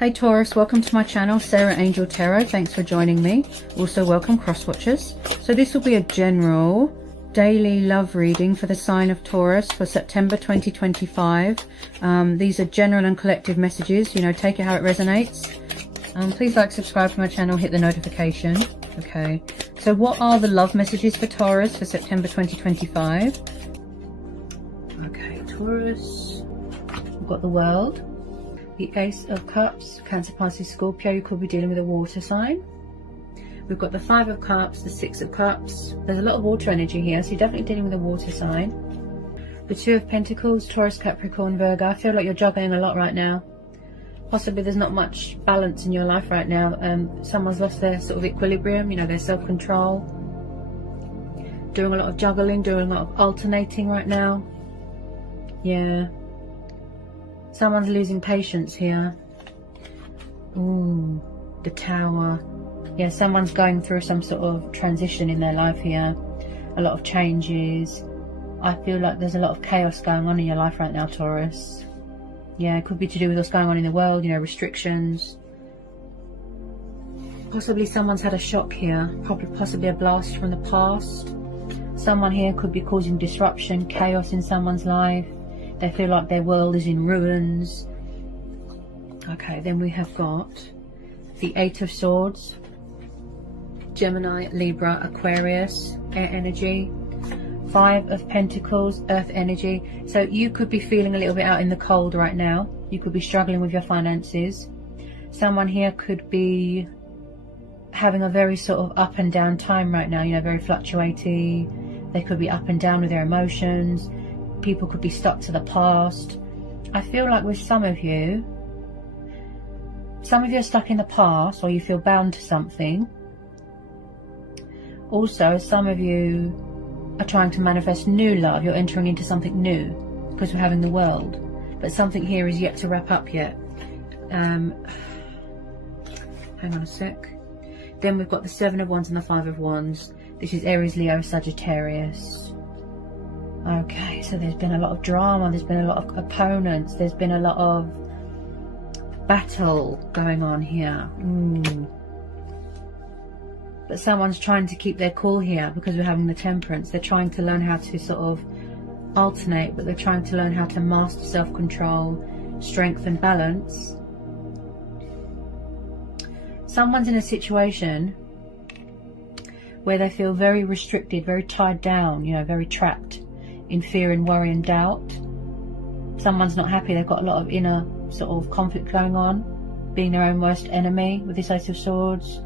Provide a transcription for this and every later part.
Hey Taurus, welcome to my channel, Sarah Angel Tarot. Thanks for joining me. Also welcome cross watchers. So this will be a general daily love reading for the sign of Taurus for September 2025. These are general and collective messages, you know, take it how it resonates. Please like, subscribe to my channel, hit the notification. Okay, so what are the love messages for Taurus for September 2025? Okay, Taurus, we've got the World, the Ace of Cups, Cancer, Pisces, Scorpio. You could be dealing with a water sign. We've got the Five of Cups, the Six of Cups. There's a lot of water energy here, so you're definitely dealing with a water sign. The Two of Pentacles, Taurus, Capricorn, Virgo. I feel like you're juggling a lot right now. Possibly there's not much balance in your life right now. Someone's lost their sort of equilibrium, you know, their self-control. Doing a lot of juggling, doing a lot of alternating right now. Yeah. Someone's losing patience here. Ooh, the Tower. Yeah, someone's going through some sort of transition in their life here. A lot of changes. I feel like there's a lot of chaos going on in your life right now, Taurus. Yeah, it could be to do with what's going on in the world, you know, restrictions. Possibly someone's had a shock here. Possibly a blast from the past. Someone here could be causing disruption, chaos in someone's life. They feel like their world is in ruins. Okay, then we have got the Eight of Swords, Gemini, Libra, Aquarius, air energy. Five of Pentacles, earth energy. So you could be feeling a little bit out in the cold right now. You could be struggling with your finances. Someone here could be having a very sort of up and down time right now, you know, very fluctuating. They could be up and down with their emotions. People could be stuck to the past. I feel like with some of you are stuck in the past, or you feel bound to something. Also, some of you are trying to manifest new love. You're entering into something new because we're having the World, but something here is yet to wrap up yet. Hang on a sec. Then we've got the Seven of Wands and the Five of Wands. This is Aries, Leo, Sagittarius. Okay, so there's been a lot of drama, there's been a lot of opponents, there's been a lot of battle going on here. But someone's trying to keep their cool here because we're having the Temperance. They're trying to learn how to sort of alternate, but they're trying to learn how to master self-control, strength and balance. Someone's in a situation where they feel very restricted, very tied down, you know, very trapped in fear and worry and doubt. Someone's not happy. They've got a lot of inner sort of conflict going on, being their own worst enemy with this Ace of Swords.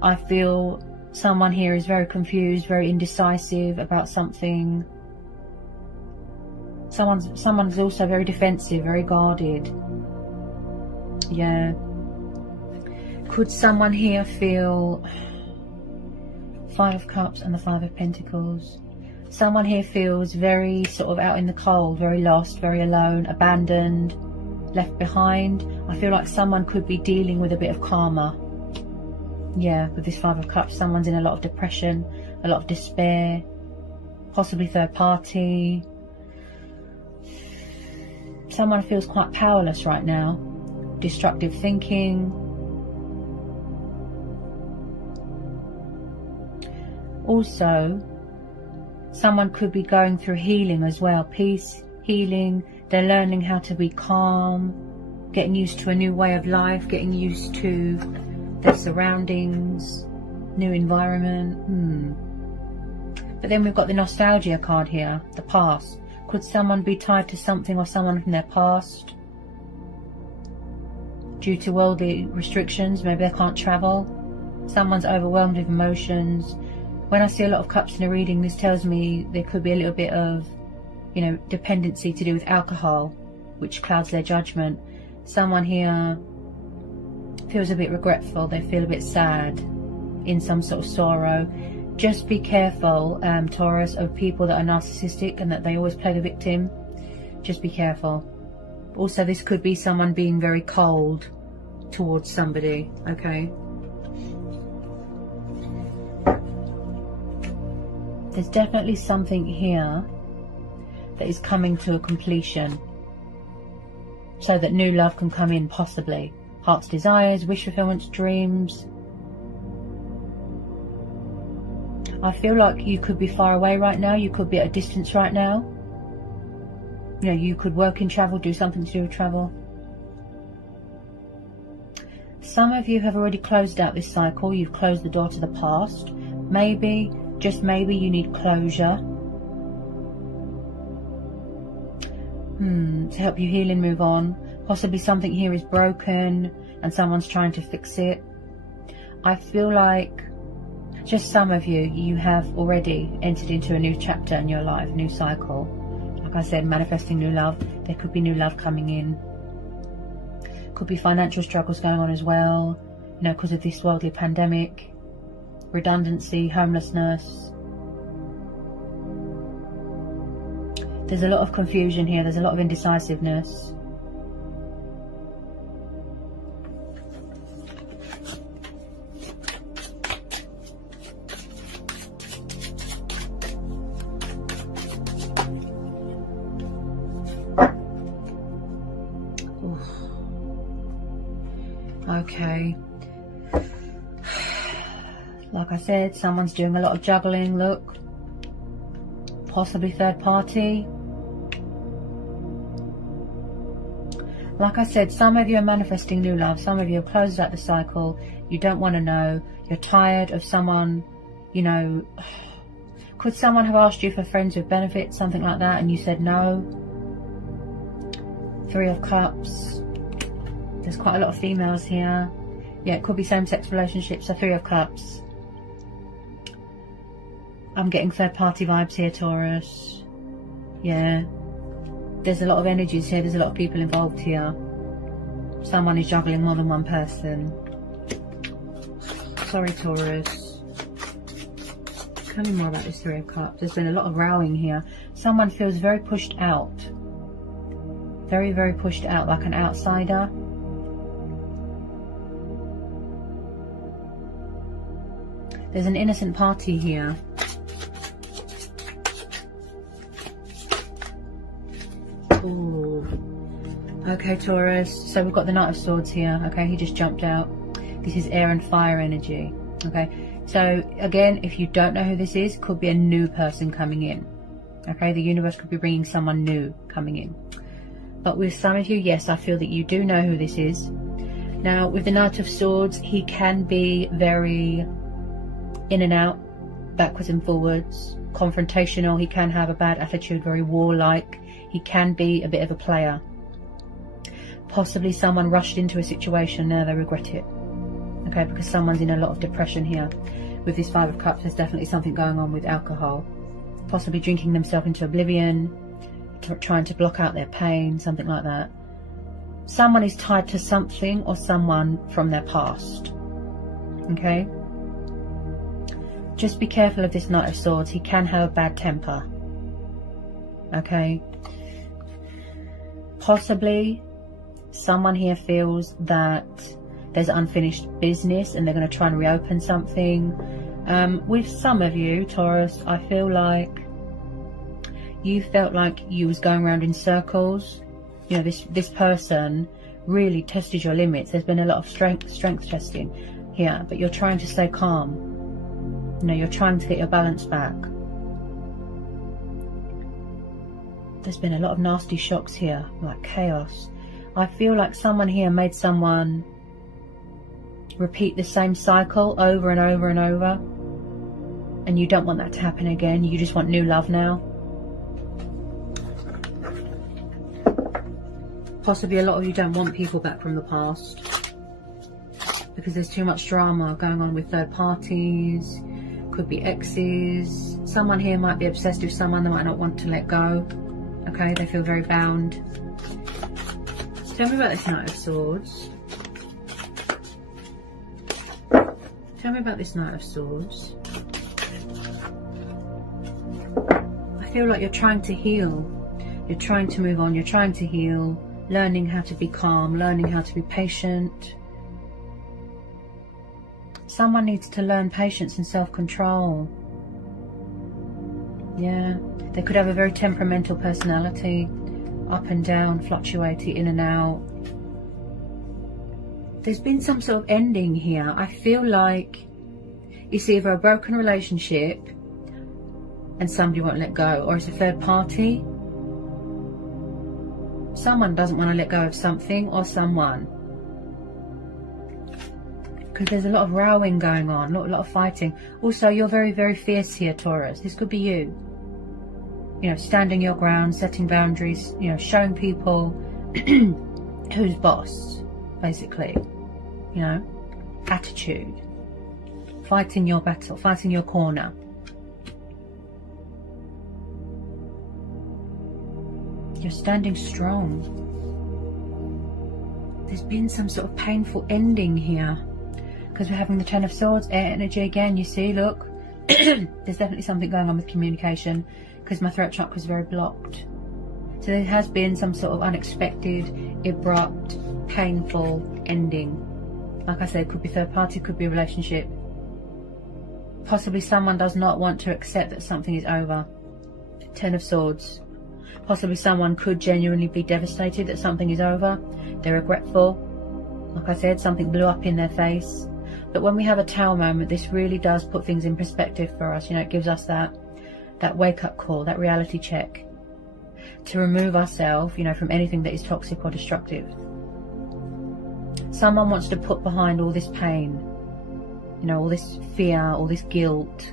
I feel someone here is very confused, very indecisive about something. Someone's also very defensive, very guarded. Yeah. Could someone here feel Five of Cups and the Five of Pentacles? Someone here feels very sort of out in the cold, very lost, very alone, abandoned, left behind. I feel like someone could be dealing with a bit of karma. Yeah, with this Five of Cups, someone's in a lot of depression, a lot of despair, possibly third party. Someone feels quite powerless right now, destructive thinking. Also, someone could be going through healing as well, peace, healing. They're learning how to be calm, getting used to a new way of life, getting used to their surroundings, new environment. But then we've got the nostalgia card here, the past. Could someone be tied to something or someone from their past due to worldly restrictions? Maybe they can't travel. Someone's overwhelmed with emotions. When I see a lot of cups in a reading, this tells me there could be a little bit of, you know, dependency to do with alcohol, which clouds their judgment. Someone here feels a bit regretful. They feel a bit sad, in some sort of sorrow. Just be careful, Taurus, of people that are narcissistic and that they always play the victim. Just be careful. Also, this could be someone being very cold towards somebody, okay? There's definitely something here that is coming to a completion so that new love can come in, possibly. heart's desires, wish fulfillments, dreams. I feel like you could be far away right now. You could be at a distance right now. You know, you could work in travel, do something to do with travel. Some of you have already closed out this cycle. You've closed the door to the past. Maybe, just maybe, you need closure to help you heal and move on. Possibly something here is broken and someone's trying to fix it. I feel like just some of you, you have already entered into a new chapter in your life, new cycle. Like I said, manifesting new love. There could be new love coming in. Could be financial struggles going on as well, you know, because of this worldly pandemic, redundancy, homelessness. There's a lot of confusion here. There's a lot of indecisiveness. Okay, like I said, someone's doing a lot of juggling, look, possibly third party. Like I said, some of you are manifesting new love, some of you have closed out the cycle, you don't want to know, you're tired of someone, you know, could someone have asked you for friends with benefits, something like that, and you said no? Three of Cups. There's quite a lot of females here. Yeah, it could be same-sex relationships. So Three of Cups. I'm getting third-party vibes here, Taurus. Yeah. There's a lot of energies here. There's a lot of people involved here. Someone is juggling more than one person. Sorry, Taurus. Tell me more about this Three of Cups. There's been a lot of rowing here. Someone feels very pushed out. Very, very pushed out, like an outsider. There's an innocent party here. Ooh. Okay, Taurus. So we've got the Knight of Swords here. Okay, he just jumped out. This is air and fire energy. Okay, so again, if you don't know who this is, could be a new person coming in. Okay, the universe could be bringing someone new coming in. But with some of you, yes, I feel that you do know who this is. Now, with the Knight of Swords, he can be very in and out, backwards and forwards, confrontational. He can have a bad attitude, very warlike. He can be a bit of a player. Possibly someone rushed into a situation, now they regret it. Okay, because someone's in a lot of depression here. With this Five of Cups, there's definitely something going on with alcohol. Possibly drinking themselves into oblivion, trying to block out their pain, something like that. Someone is tied to something or someone from their past. Okay? Just be careful of this Knight of Swords. He can have a bad temper. Okay? Possibly someone here feels that there's unfinished business and they're going to try and reopen something. With some of you, Taurus, I feel like you felt like you was going around in circles. You know, this person really tested your limits. There's been a lot of strength testing here, but you're trying to stay calm. You know, you're trying to get your balance back. There's been a lot of nasty shocks here, like chaos. I feel like someone here made someone repeat the same cycle over and over and over, and you don't want that to happen again. You just want new love now. Possibly a lot of you don't want people back from the past because there's too much drama going on with third parties. Could be exes. Someone here might be obsessed with someone they might not want to let go. Okay, they feel very bound. Tell me about this Knight of Swords. Tell me about this Knight of Swords. I feel like you're trying to heal. You're trying to move on. You're trying to heal. Learning how to be calm. Learning how to be patient. Someone needs to learn patience and self-control. Yeah. They could have a very temperamental personality. Up and down, fluctuating in and out. There's been some sort of ending here. I feel like it's either a broken relationship and somebody won't let go, or it's a third party. Someone doesn't want to let go of something or someone. Because there's a lot of rowing going on, a lot of fighting. Also, you're very, very fierce here, Taurus. This could be you. You know, standing your ground, setting boundaries, you know, showing people who's boss, basically. You know, attitude. Fighting your battle, fighting your corner. You're standing strong. There's been some sort of painful ending here. Because we're having the Ten of Swords, air energy again, you see, look. There's definitely something going on with communication. Because my throat chakra is very blocked. So there has been some sort of unexpected, abrupt, painful ending. Like I said, could be third party, could be a relationship. Possibly someone does not want to accept that something is over. Ten of Swords. Possibly someone could genuinely be devastated that something is over. They're regretful. Like I said, something blew up in their face. But when we have a Tower moment, this really does put things in perspective for us. You know, it gives us that wake-up call, that reality check. To remove ourselves, you know, from anything that is toxic or destructive. Someone wants to put behind all this pain. You know, all this fear, all this guilt.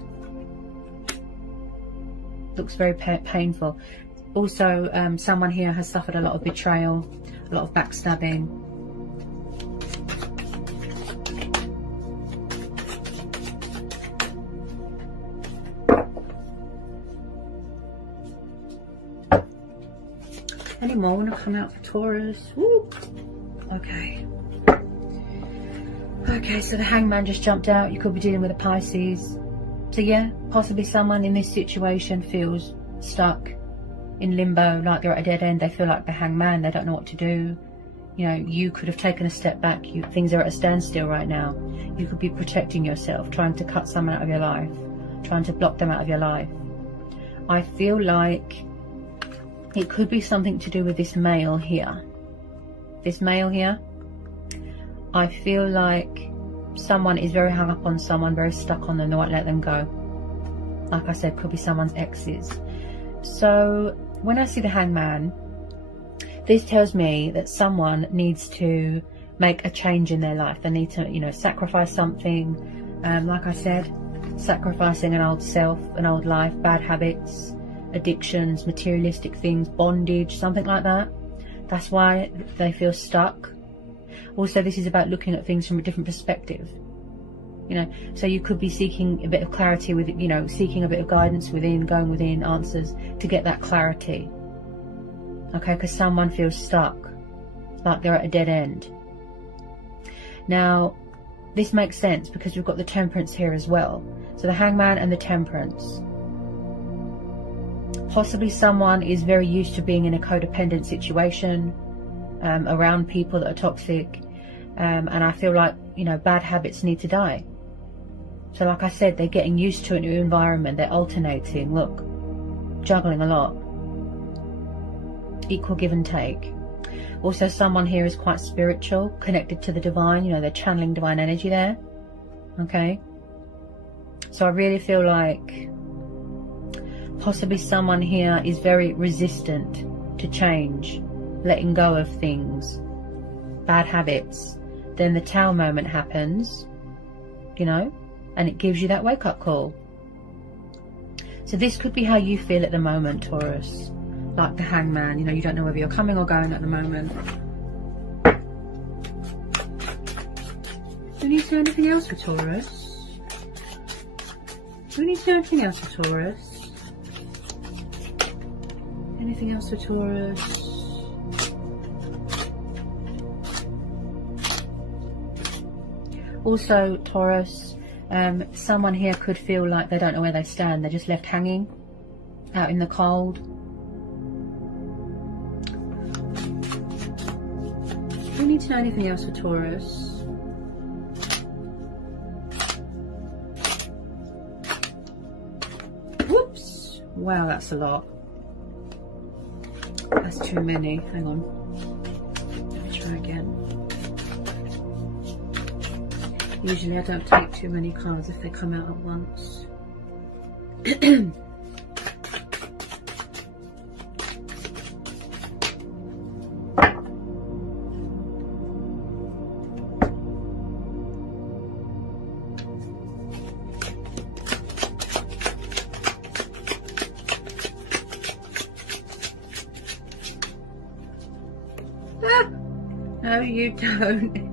Looks very painful. Also, someone here has suffered a lot of betrayal, a lot of backstabbing. Any more want to come out for Taurus? Woo. Okay. Okay, so the Hangman just jumped out. You could be dealing with a Pisces. So yeah, possibly someone in this situation feels stuck in limbo, like they're at a dead end. They feel like the Hangman, they don't know what to do. You know, you could have taken a step back. Things are at a standstill right now. You could be protecting yourself, trying to cut someone out of your life, trying to block them out of your life. I feel like it could be something to do with this male here. This male here. I feel like someone is very hung up on someone, very stuck on them, they won't let them go. Like I said, could be someone's exes. So when I see the Hangman, this tells me that someone needs to make a change in their life. They need to, you know, sacrifice something. Like I said, sacrificing an old self, an old life, bad habits, addictions, materialistic things, bondage, something like that. That's why they feel stuck. Also, this is about looking at things from a different perspective. You know, so you could be seeking a bit of clarity with, you know, seeking a bit of guidance within, going within answers to get that clarity. Okay, because someone feels stuck, like they're at a dead end. Now, this makes sense because we've got the Temperance here as well. So the Hangman and the Temperance. Possibly someone is very used to being in a codependent situation, around people that are toxic. And I feel like, you know, bad habits need to die. So like I said, they're getting used to a new environment. They're alternating. Look, juggling a lot. Equal give and take. Also, someone here is quite spiritual, connected to the divine. You know, they're channeling divine energy there. Okay. So I really feel like possibly someone here is very resistant to change, letting go of things, bad habits. Then the Tower moment happens, you know, and it gives you that wake-up call. So this could be how you feel at the moment, Taurus. Like the Hangman, you know, you don't know whether you're coming or going at the moment. Do we need to do anything else for Taurus? Do we need to do anything else for Taurus? Anything else for Taurus? Also, Taurus, someone here could feel like they don't know where they stand. They're just left hanging out in the cold. Do we need to know anything else for Taurus? Whoops! Wow, that's a lot. That's too many. Hang on. Let me try again. Usually I don't take too many cards if they come out at once. No, you don't.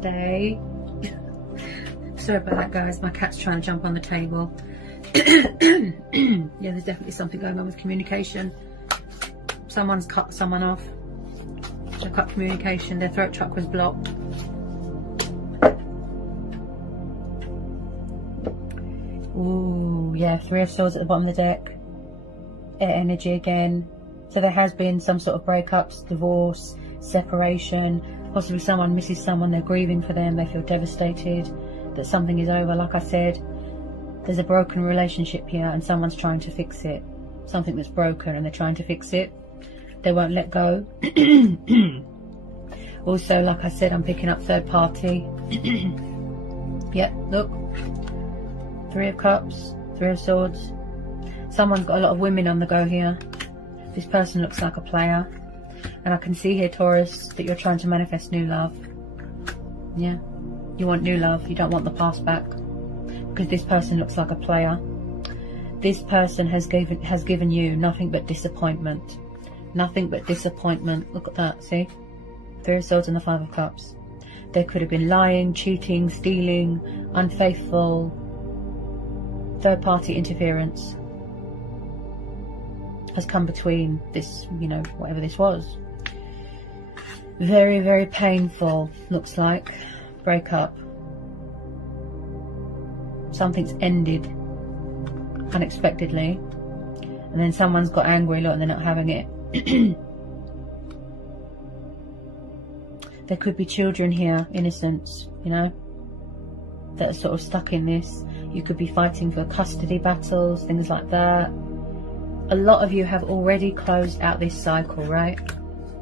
Stay. Sorry about that, guys. My cat's trying to jump on the table. Yeah, there's definitely something going on with communication. Someone's cut someone off. They cut communication. Their throat chakra's blocked. Ooh, yeah, 3 of Swords at the bottom of the deck. Air energy again. So there has been some sort of breakups, divorce, separation. Possibly someone misses someone, they're grieving for them, they feel devastated that something is over. Like I said, there's a broken relationship here and someone's trying to fix it. Something that's broken and they're trying to fix it. They won't let go. Also, like I said, I'm picking up third party. Yep, look. 3 of Cups, 3 of Swords. Someone's got a lot of women on the go here. This person looks like a player. And I can see here, Taurus, that you're trying to manifest new love. Yeah. You want new love. You don't want the past back. Because this person looks like a player. This person has given you nothing but disappointment. Nothing but disappointment. Look at that, see? 3 of Swords and the 5 of Cups. There could have been lying, cheating, stealing, unfaithful, third-party interference has come between this, you know, whatever this was. Very, very painful, looks like. Breakup. Something's ended unexpectedly. And then someone's got angry, look, and they're not having it. There could be children here, innocents, you know, that are sort of stuck in this. You could be fighting for custody battles, things like that. A lot of you have already closed out this cycle, right?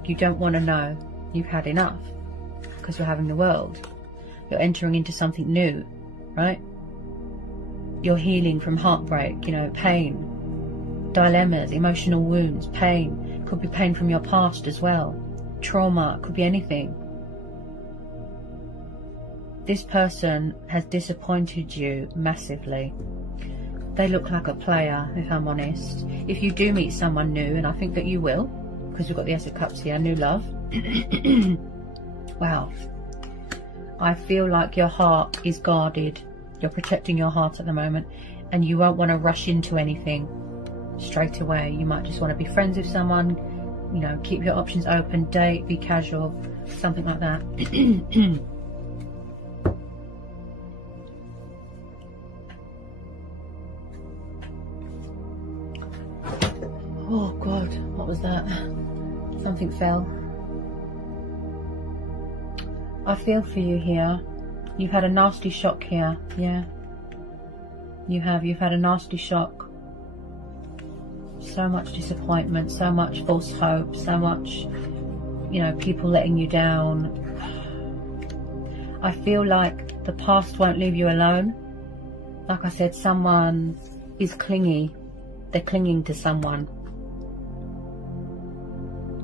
You don't want to know. You've had enough because you're having the world. You're entering into something new, right? You're healing from heartbreak, you know, pain, dilemmas, emotional wounds, pain. Could be pain from your past as well. Trauma, could be anything. This person has disappointed you massively. They look like a player, if I'm honest. If you do meet someone new, and I think that you will, because we've got the Ace of Cups here, new love. Wow. I feel like your heart is guarded. You're protecting your heart at the moment, and you won't want to rush into anything straight away. You might just want to be friends with someone, you know, keep your options open, date, be casual, something like that. Oh God, what was that? Something fell. I feel for you here. You've had a nasty shock here, yeah. You've had a nasty shock. So much disappointment, so much false hope, so much, you know, people letting you down. I feel like the past won't leave you alone. Like I said, someone is clingy. They're clinging to someone.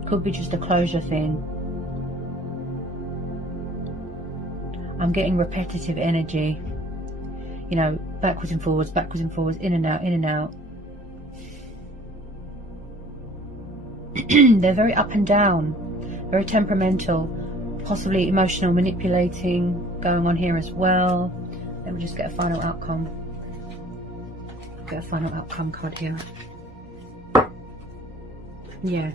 Could be just a closure thing. I'm getting repetitive energy. You know, backwards and forwards, in and out, in and out. They're very up and down, very temperamental, possibly emotional manipulating going on here as well. Let me just get a final outcome. Get a final outcome card here. Yeah.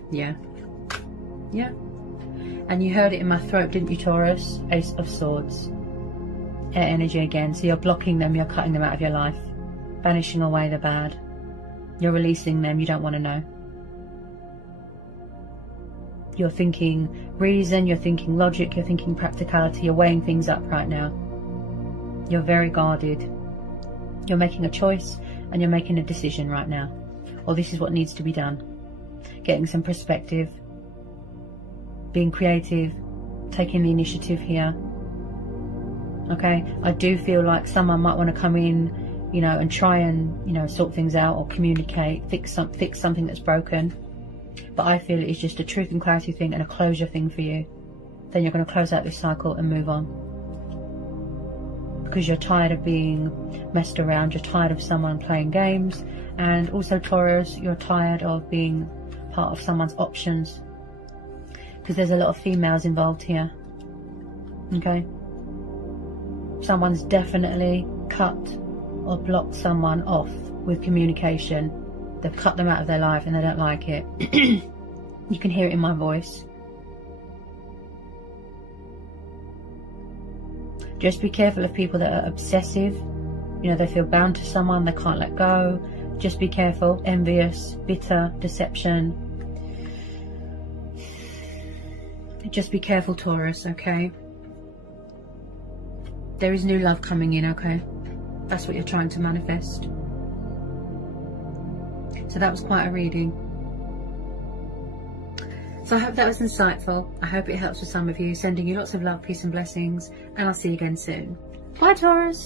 And you heard it in my throat, didn't you, Taurus? Ace of Swords. Air energy again. So you're blocking them, you're cutting them out of your life. Banishing away the bad. You're releasing them, you don't want to know. You're thinking reason, you're thinking logic, you're thinking practicality, you're weighing things up right now. You're very guarded. You're making a choice and you're making a decision right now. Or this is what needs to be done. Getting some perspective. Being creative. Taking the initiative here. Okay, I do feel like someone might want to come in, you know, and try and, you know, sort things out or communicate, fix something that's broken. But I feel it's just a truth and clarity thing and a closure thing for you. Then you're going to close out this cycle and move on. Because you're tired of being messed around, you're tired of someone playing games, and also Taurus, you're tired of being part of someone's options. Because there's a lot of females involved here. Okay? Someone's definitely cut or blocked someone off with communication. They've cut them out of their life and they don't like it. You can hear it in my voice. Just be careful of people that are obsessive. You know, they feel bound to someone, they can't let go. Just be careful. Envious, bitter, deception. Just be careful, Taurus, okay? There is new love coming in, okay? That's what you're trying to manifest. So that was quite a reading. So I hope that was insightful. I hope it helps with some of you. Sending you lots of love, peace and blessings. And I'll see you again soon. Bye, Taurus.